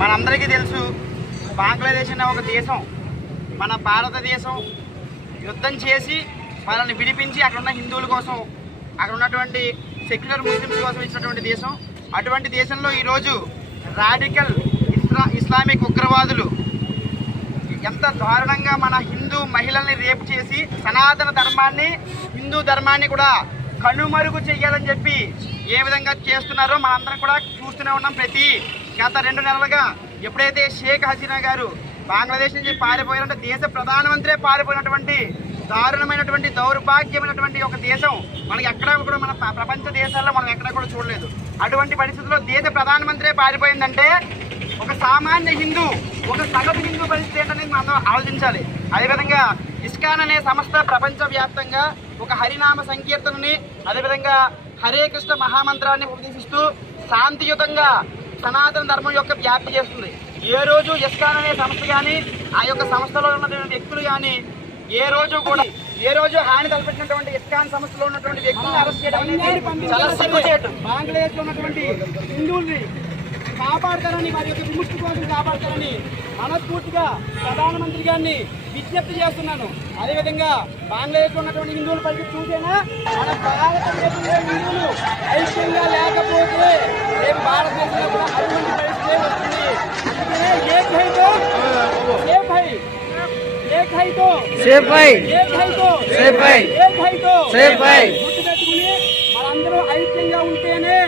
మనందరికీ తెలుసు బంగ్లాదేశ్ అనే ఒక దేశం మన భారతదేశం యుద్ధం చేసి వాళ్ళని విడిపించి అక్కడ ఉన్న హిందువుల కోసం అక్కడ ఉన్నటువంటి సెక్యులర్ ముస్లిమ్స్ కోసం ఇచ్చినటువంటి దేశం. అటువంటి దేశంలో ఈరోజు రాడికల్ ఇస్లా ఇస్లామిక్ ఉగ్రవాదులు ఎంత దారుణంగా మన హిందూ మహిళల్ని రేపు చేసి సనాతన ధర్మాన్ని హిందూ ధర్మాన్ని కూడా కనుమరుగు చేయాలని చెప్పి ఏ విధంగా చేస్తున్నారో మనందరం కూడా చూస్తూనే ఉన్నాం. ప్రతి గత రెండు నెలలుగా ఎప్పుడైతే షేక్ హసీనా గారు బంగ్లాదేశ్ నుంచి పారిపోయారంటే దేశ ప్రధానమంత్రే పారిపోయినటువంటి దారుణమైనటువంటి దౌర్భాగ్యమైనటువంటి ఒక దేశం మనకి ఎక్కడా కూడా మన ప్రపంచ దేశాల్లో మనం ఎక్కడా కూడా చూడలేదు. అటువంటి పరిస్థితుల్లో దేశ ప్రధానమంత్రే పారిపోయిందంటే ఒక సామాన్య హిందూ ఒక సగటు హిందూ పరిస్థితి ఏంటనేది మనం ఆలోచించాలి. అదేవిధంగా ఇస్కాన్ అనే సంస్థ ప్రపంచవ్యాప్తంగా ఒక హరినామ సంకీర్తనని అదేవిధంగా హరే కృష్ణ మహామంత్రాన్ని ఉపదేశిస్తూ శాంతియుతంగా సనాతన ధర్మం యొక్క వ్యాప్తి చేస్తుంది. ఏ రోజు ఇస్కాన్ అనే సంస్థ కానీ ఆ యొక్క సంస్థలో ఉన్నటువంటి వ్యక్తులు కానీ ఏ రోజు కూడా ఏ రోజు హాని తలపెట్టినటువంటి ఇస్కాన్ సంస్థలో ఉన్నటువంటి వ్యక్తులను అరెస్ట్ చేయడం అనేది చాలా సిగ్గుచేటు బంగ్లాదేశ్లో ఉన్నటువంటి హిందువుల్ని కాపాడతారని వారి యొక్క విముక్తి కోసం కాపాడతారని మనస్ఫూర్తిగా ప్రధానమంత్రి గారిని విజ్ఞప్తి చేస్తున్నాను. అదేవిధంగా బంగ్లాదేశ్లో ఉన్నటువంటి హిందువుల పరిస్థితి చూసేనా? మన భారతదేశంలో హిందువులు ఐక్యంగా లేకపోతే రేపు భారతదేశంలో కూడా అటువంటి పరిస్థితి వస్తుంది అందుకనే ఏక్ హైతో సేఫ్ హై ఏక్ హైతో సేఫ్. హైతో సేఫ్. హైతో సేఫ్. గుర్తుపెట్టుకుని మనందరం ఐక్యంగా ఉంటేనే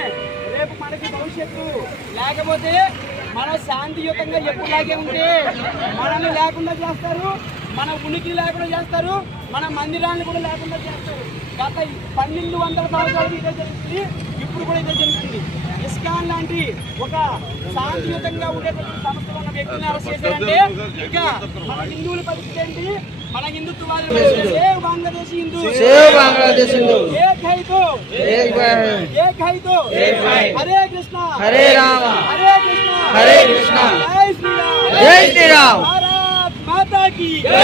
రేపు మనకి భవిష్యత్తు. లేకపోతే మనం శాంతియుతంగా ఎప్పుడులాగే ఉంటే మనల్ని లేకుండా చేస్తారు మన ఉనికి లేకుండా చేస్తారు మన మందిరాన్ని కూడా లేకుండా చేస్తారు. గత పన్నెండు వందల సంవత్సరాలు ఇదే మార్పు కూడా ఇదే జరుగుతుంది. ఇస్కాన్ లాంటి ఒక శాంతియుతంగా ఉండేటువంటి సంస్థలు ఉన్న వ్యక్తులను అరెస్ట్ చేశారంటే ఇంకా మన హిందువుల పరిస్థితి ఏంటి? మన హిందుత్వాది సేవ్ బంగ్లాదేశ్ హరే కృష్ణ. హరే రామ. హరే కృష్ణ. హరే కృష్ణ. జై శ్రీరామ్. జై